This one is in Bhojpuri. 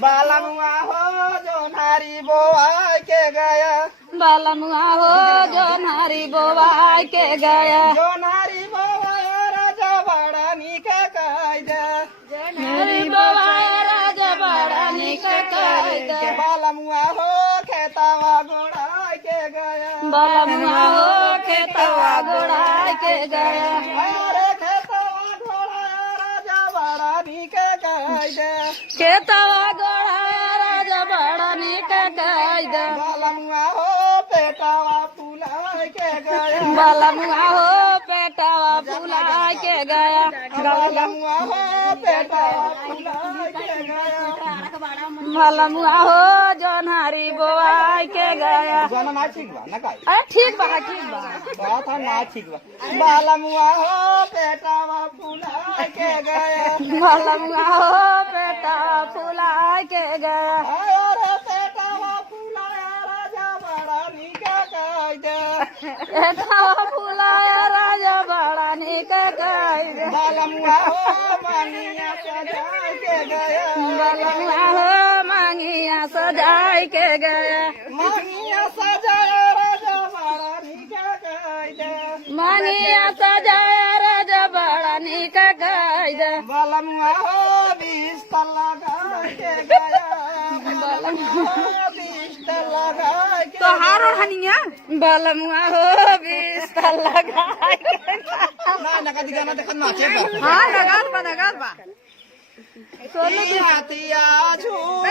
बालमुआ हो जो नारी बोआ के गया बालमुआ हो जो नारी बोवा के गया जो नारी बोआ राजा बड़ा निका कायदा नारी बोवा राजा बड़ा निका कायदा बालमुआ हो खेतावा घोड़ा के गया बालमुआ हो खेतवा घोड़ा के गया अरे खेतावा घोड़ा राजा बड़ा निका कायदा खेतवा घोड़ा राजा बड़ा निका कायदा बालमुआ हो पेटावा फूला के गया बालमुआ हो पेटावा फूला के गया बालमुआ हो पेटावा फूला के गया बालमुआ हो जो नारी बोवा के गया गाना ना ठीक बा ना काय अरे ठीक बा ठीक बा बात है ना ठीक बा बालमुआ हो पेटावा फूला के गया बालमुआ हो पेटावा फूला के गया अरे पेटावा फूला राजा बड़ा निका कायदा पेटावा फूला राजा बड़ा निका कायदा बालमुआ हो मानिया सजा के गया बालमुआ हो मांगिया सजाई के गया मानिया सजा राजा बड़ा निका कायदा मांगिया सजाया राजा बड़ा निका कायदा बालमुआ हो 20 तल्ला के गया बालमुआ हो 20 तल्ला के तो हारो हनिया बालमुआ हो 20 तल्ला ना नका दिगाना देखत नाचे बा हाँ नगात बा सोनू हाथिया झूठ